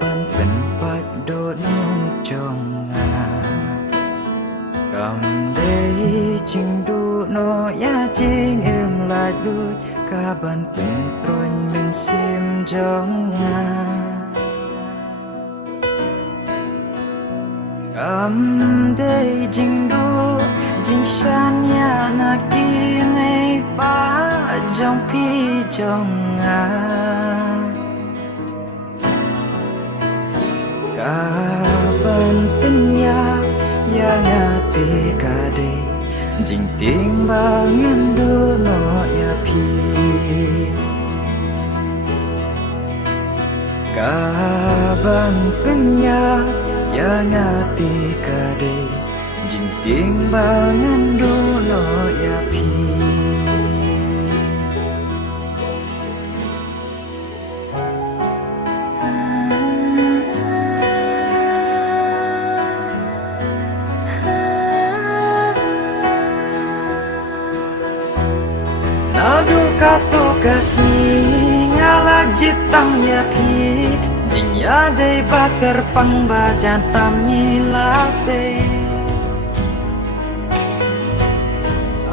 banเป็นปัดโดนจงกำได้จึงดูโนยาจริงลายดูกาบันเป็นปรนเป็นเสียมจงกำได้จึงดูจึงฉันยานากีไม่ป้าจงพี่จงกาบันเป็นyang ate kade jing ting bangan do no ya pi kaban penya yang ate kade jing ting bangan do no ya pi Nadu kato kasih ngala jitang ya pi jing ya dei bakar pang bajan tam nilate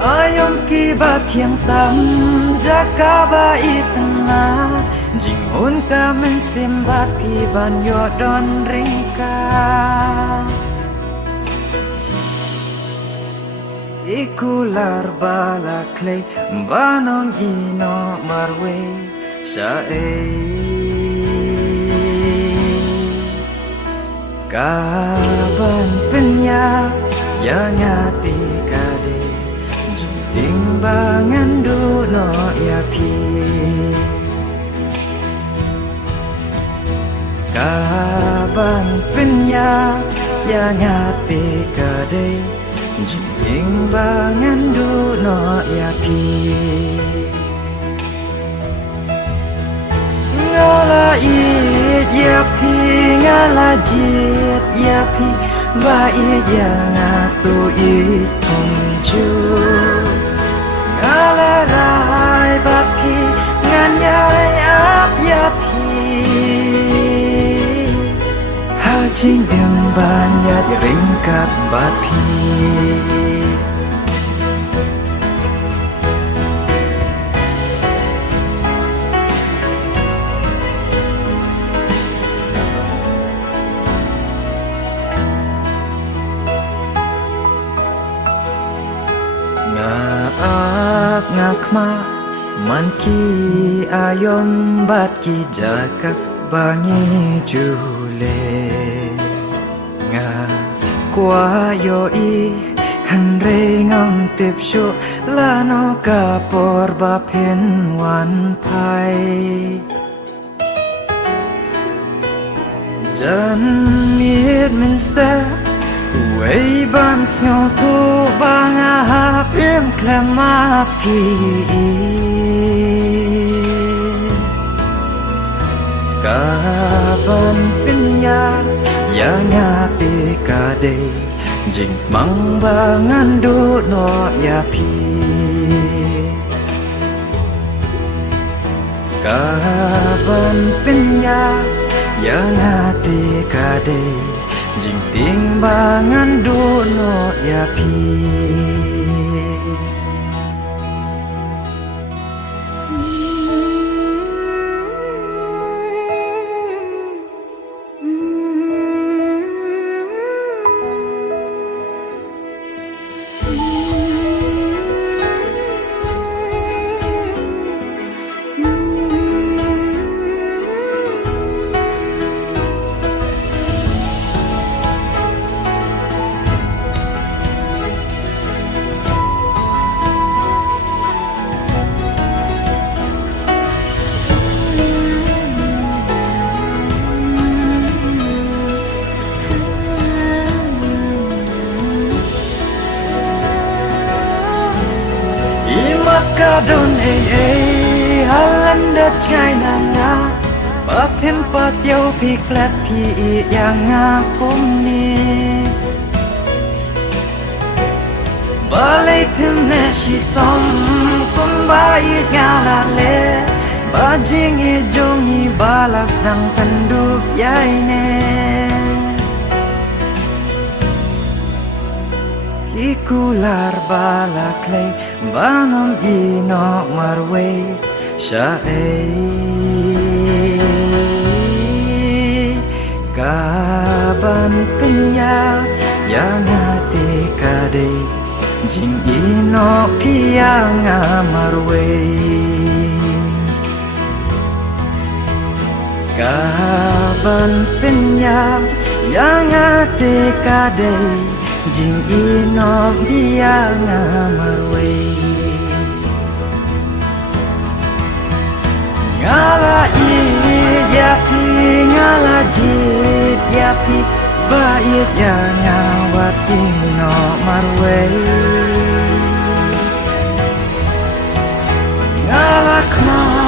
ayom ki ba thiang tam jaka ba itna jing hun ka men sim ba pi ban yo don ringka Ikular balaklay banong ino marwe sa kaban penya yang ati kade junting bangan duno ya pi kaban penya yang ati kade Jing bangan duno ya pi ngala it ya pi ngala jit ya pi ba it ya ngatu it kumju ngala rai ba pi ngan yai ap ya pi ha jing ban ya ring kat ba pi ngakma man ki ayom bat ki jakat bangi jule nga kwa yo I han re ngam tip shu lano ka por ba pen wan pai jan miet minster Way ban snow to bang a hap im klema pi Kaban pinya yang ati kade jing mang bangan do no ya pi Kaban pinya yang ati kade Jing timbangan duno ya pi Kadon Halanda China nga Bapim pat yo piklet pi yang akum ni Balay pim ne shitom kum bayit nga la le Ngajing ijongi balas nang penduk yaine Ikular balaklay banon gino marway Syae Kaban penya yang hati kade Jing ino piang amarway Kaban penya yang hati kade Jing ino piang amarway Ngala yapi ngala jit yapi Baik yang ngawat ino marway Ngala kemana